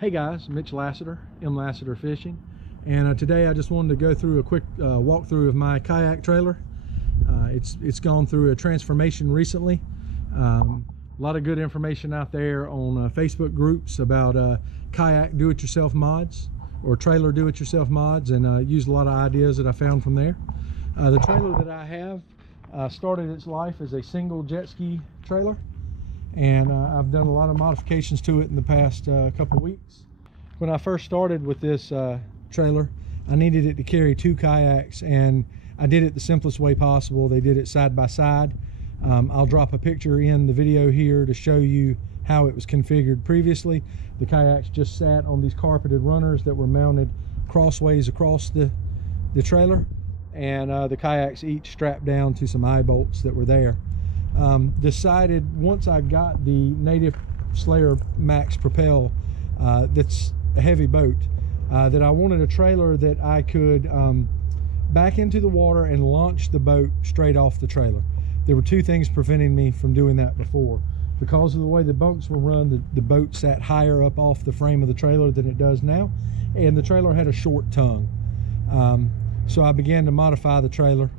Hey guys, Mitch Lassiter, M. Lassiter Fishing, and today I just wanted to go through a quick walkthrough of my kayak trailer. It's gone through a transformation recently. A lot of good information out there on Facebook groups about kayak do-it-yourself mods or trailer do-it-yourself mods, and used a lot of ideas that I found from there. The trailer that I have started its life as a single jet ski trailer, and I've done a lot of modifications to it in the past couple weeks. When I first started with this trailer, I needed it to carry 2 kayaks, and I did it the simplest way possible. They did it side by side. I'll drop a picture in the video here to show you how it was configured previously. The kayaks just sat on these carpeted runners that were mounted crossways across the trailer, and the kayaks each strapped down to some eye bolts that were there. Decided once I got the Native Slayer Max Propel, that's a heavy boat, that I wanted a trailer that I could back into the water and launch the boat straight off the trailer. There were 2 things preventing me from doing that before. Because of the way the bunks were run, the boat sat higher up off the frame of the trailer than it does now, and the trailer had a short tongue. So I began to modify the trailer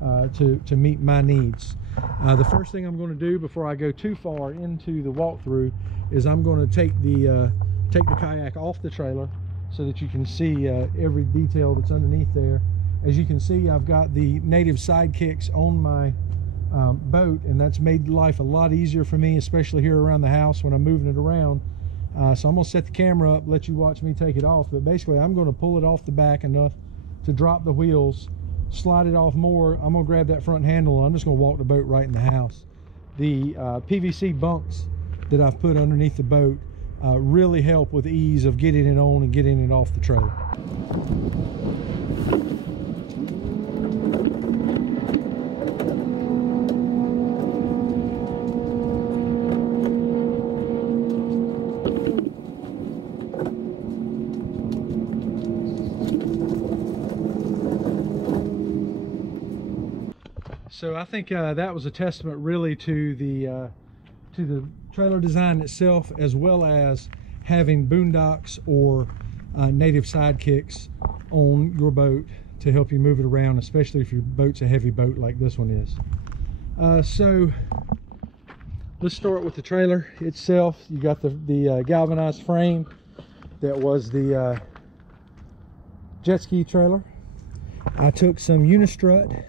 to meet my needs. The first thing I'm going to do before I go too far into the walkthrough is I'm going to take the kayak off the trailer so that you can see every detail that's underneath there. As you can see, I've got the native sidekicks on my boat, and that's made life a lot easier for me, especially here around the house when I'm moving it around. So I'm going to set the camera up, let you watch me take it off, but basically I'm going to pull it off the back enough to drop the wheels, slide it off more. I'm going to grab that front handle, and I'm just going to walk the boat right in the house. The PVC bunks that I've put underneath the boat really help with ease of getting it on and getting it off the trailer. So I think that was a testament really to the trailer design itself, as well as having boondocks or native sidekicks on your boat to help you move it around, especially if your boat's a heavy boat like this one is. So let's start with the trailer itself. You got the galvanized frame that was the jet ski trailer. I took some unistrut,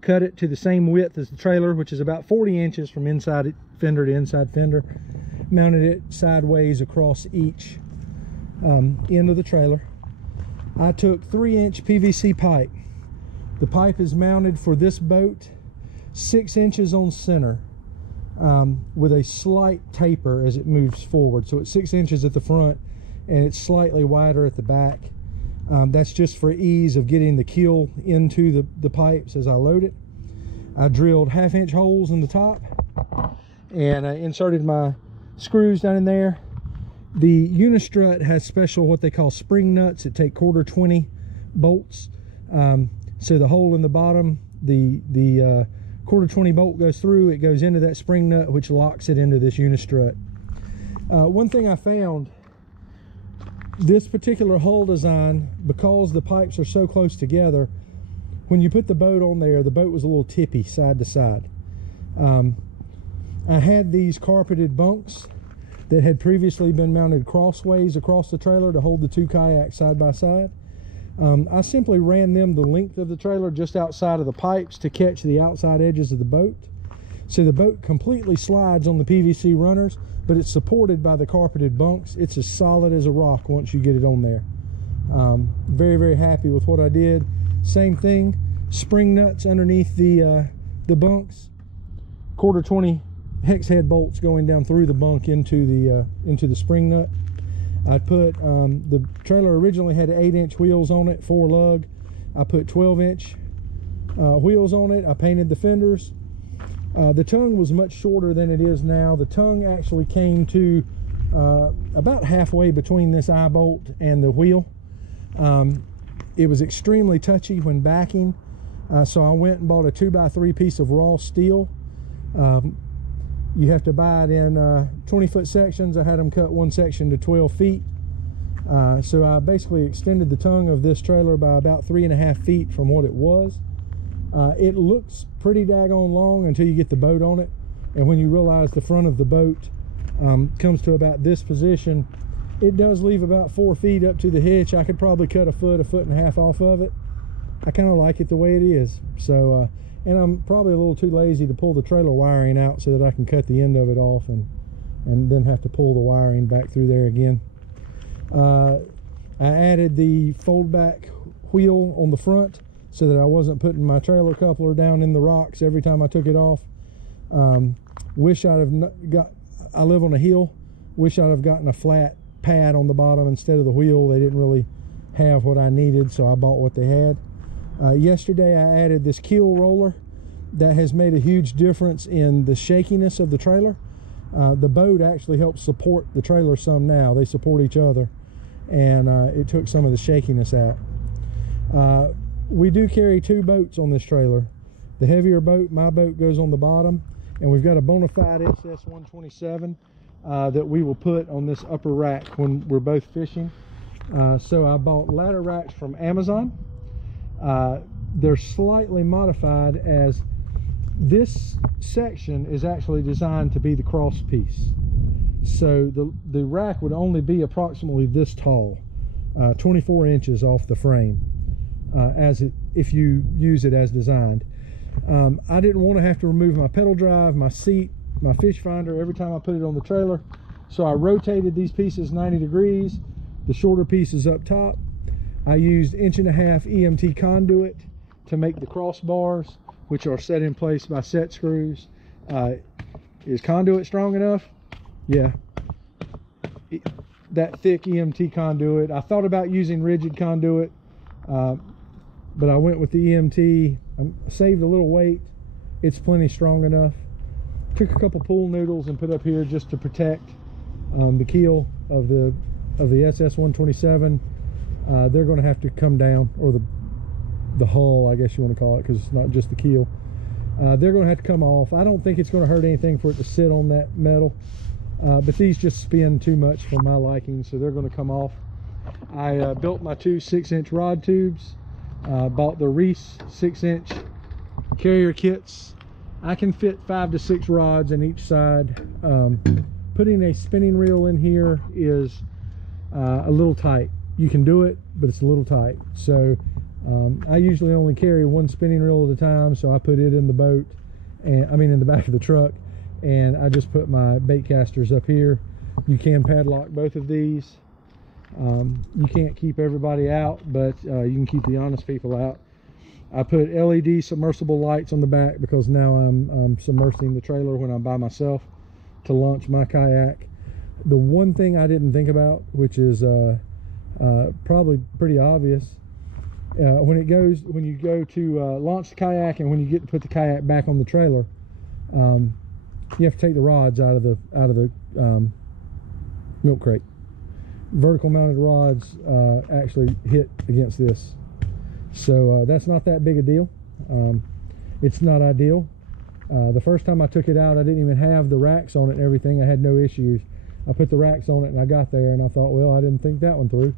cut it to the same width as the trailer, which is about 40 inches from inside fender to inside fender, mounted it sideways across each end of the trailer. I took 3-inch PVC pipe. The pipe is mounted for this boat 6 inches on center, with a slight taper as it moves forward. So it's 6 inches at the front and it's slightly wider at the back. That's just for ease of getting the keel into the pipes as I load it. I drilled 1/2-inch holes in the top, and I inserted my screws down in there. The unistrut has special what they call spring nuts that take 1/4 20 bolts. So the hole in the bottom, the 1/4 20 bolt goes through, it goes into that spring nut, which locks it into this unistrut. One thing I found, this particular hull design, because the pipes are so close together, when you put the boat on there, the boat was a little tippy side to side. I had these carpeted bunks that had previously been mounted crossways across the trailer to hold the 2 kayaks side by side. I simply ran them the length of the trailer just outside of the pipes to catch the outside edges of the boat. So the boat completely slides on the PVC runners, but it's supported by the carpeted bunks. It's as solid as a rock once you get it on there. Very, very happy with what I did. Same thing, spring nuts underneath the bunks, 1/4 20 hex head bolts going down through the bunk into the spring nut. I put the trailer originally had 8-inch wheels on it, 4 lug. I put 12-inch wheels on it. I painted the fenders. The tongue was much shorter than it is now. The tongue actually came to about halfway between this eye bolt and the wheel. It was extremely touchy when backing, so I went and bought a 2x3 piece of raw steel. You have to buy it in 20-foot sections. I had them cut one section to 12 feet. So I basically extended the tongue of this trailer by about 3.5 feet from what it was. It looks pretty daggone long until you get the boat on it, and when you realize the front of the boat comes to about this position, it does leave about 4 feet up to the hitch. I could probably cut a foot and a half off of it. I kind of like it the way it is. So and I'm probably a little too lazy to pull the trailer wiring out so that I can cut the end of it off and then have to pull the wiring back through there again. I added the fold back wheel on the front so that I wasn't putting my trailer coupler down in the rocks every time I took it off. Wish I'd have got, I live on a hill, wish I'd have gotten a flat pad on the bottom instead of the wheel. They didn't really have what I needed, so I bought what they had. Yesterday I added this Keel Roller that has made a huge difference in the shakiness of the trailer. The boat actually helps support the trailer some now. They support each other, and it took some of the shakiness out. We do carry 2 boats on this trailer. The heavier boat, my boat, goes on the bottom, and we've got a bona fide SS127 that we will put on this upper rack when we're both fishing. So I bought ladder racks from Amazon. They're slightly modified, as this section is actually designed to be the cross piece. So the rack would only be approximately this tall, 24 inches off the frame, if you use it as designed. I didn't want to have to remove my pedal drive, my seat, my fish finder every time I put it on the trailer, so I rotated these pieces 90 degrees. The shorter piece is up top. I used 1.5 inch EMT conduit to make the crossbars, which are set in place by set screws. Is conduit strong enough? Yeah. That thick EMT conduit. I thought about using rigid conduit, but I went with the EMT. I saved a little weight. It's plenty strong enough. Took a couple pool noodles and put up here just to protect the keel of the SS127. They're going to have to come down, or the hull, I guess you want to call it, because it's not just the keel. They're going to have to come off. I don't think it's going to hurt anything for it to sit on that metal, but these just spin too much for my liking, so they're going to come off. I built my 2 6-inch rod tubes, bought the Reese 6-inch carrier kits. I can fit 5 to 6 rods in each side. Putting a spinning reel in here is a little tight. You can do it, but it's a little tight. So I usually only carry 1 spinning reel at a time, so I put it in the boat, and I mean in the back of the truck, and I just put my bait casters up here. You can padlock both of these. You can't keep everybody out, but you can keep the honest people out. I put LED submersible lights on the back because now I'm submersing the trailer when I'm by myself to launch my kayak. The one thing I didn't think about, which is probably pretty obvious, when you go to launch the kayak and when you get to put the kayak back on the trailer, you have to take the rods out of the milk crate. Vertical mounted rods actually hit against this, so that's not that big a deal. It's not ideal. The first time I took it out, I didn't even have the racks on it and everything. I had no issues. I put the racks on it and I got there and I thought, well, I didn't think that one through.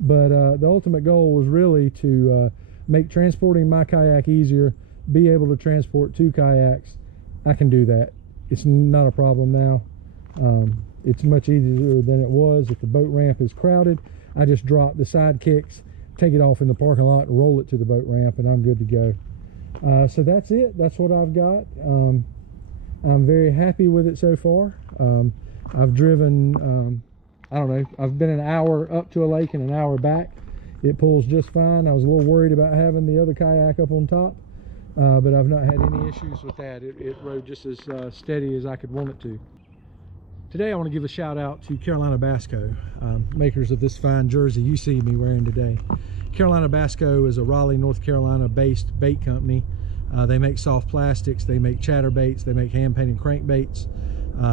But the ultimate goal was really to make transporting my kayak easier, be able to transport 2 kayaks. I can do that. It's not a problem now. It's much easier than it was. If the boat ramp is crowded, I just drop the side kicks, take it off in the parking lot, and roll it to the boat ramp, and I'm good to go. So that's it. That's what I've got. I'm very happy with it so far. I've driven, I don't know, I've been an hour up to a lake and an hour back. It pulls just fine. I was a little worried about having the other kayak up on top, but I've not had any issues with that. It rode just as steady as I could want it to. Today I want to give a shout out to Carolina Bass Co., makers of this fine jersey you see me wearing today. Carolina Bass Co. is a Raleigh, North Carolina based bait company. They make soft plastics, they make chatterbaits, they make hand painted crankbaits.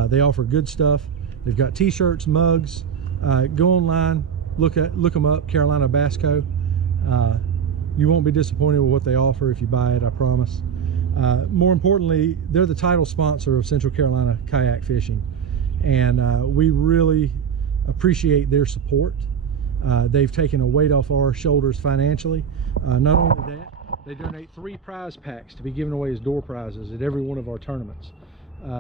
They offer good stuff. They've got t-shirts, mugs. Go online, look them up, Carolina Bass Co. You won't be disappointed with what they offer if you buy it, I promise. More importantly, they're the title sponsor of Central Carolina kayak fishing, and we really appreciate their support. They've taken a weight off our shoulders financially. Not only that, they donate 3 prize packs to be given away as door prizes at every one of our tournaments.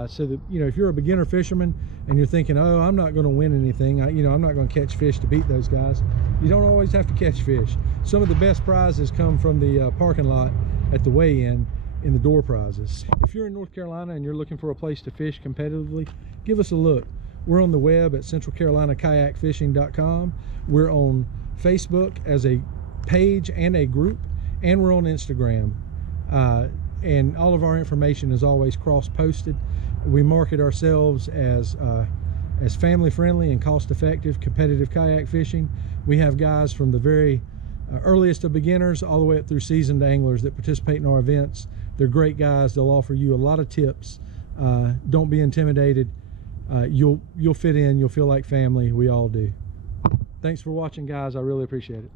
So that, you know, if you're a beginner fisherman and you're thinking, oh, I'm not going to win anything, I'm not going to catch fish to beat those guys, you don't always have to catch fish. Some of the best prizes come from the parking lot at the weigh-in in the door prizes. If you're in North Carolina and you're looking for a place to fish competitively, give us a look. We're on the web at centralcarolinakayakfishing.com. We're on Facebook as a page and a group, and we're on Instagram. And all of our information is always cross-posted. We market ourselves as family-friendly and cost-effective competitive kayak fishing. We have guys from the very earliest of beginners all the way up through seasoned anglers that participate in our events. They're great guys. They'll offer you a lot of tips. Don't be intimidated. You'll fit in. You'll feel like family. We all do. Thanks for watching, guys. I really appreciate it.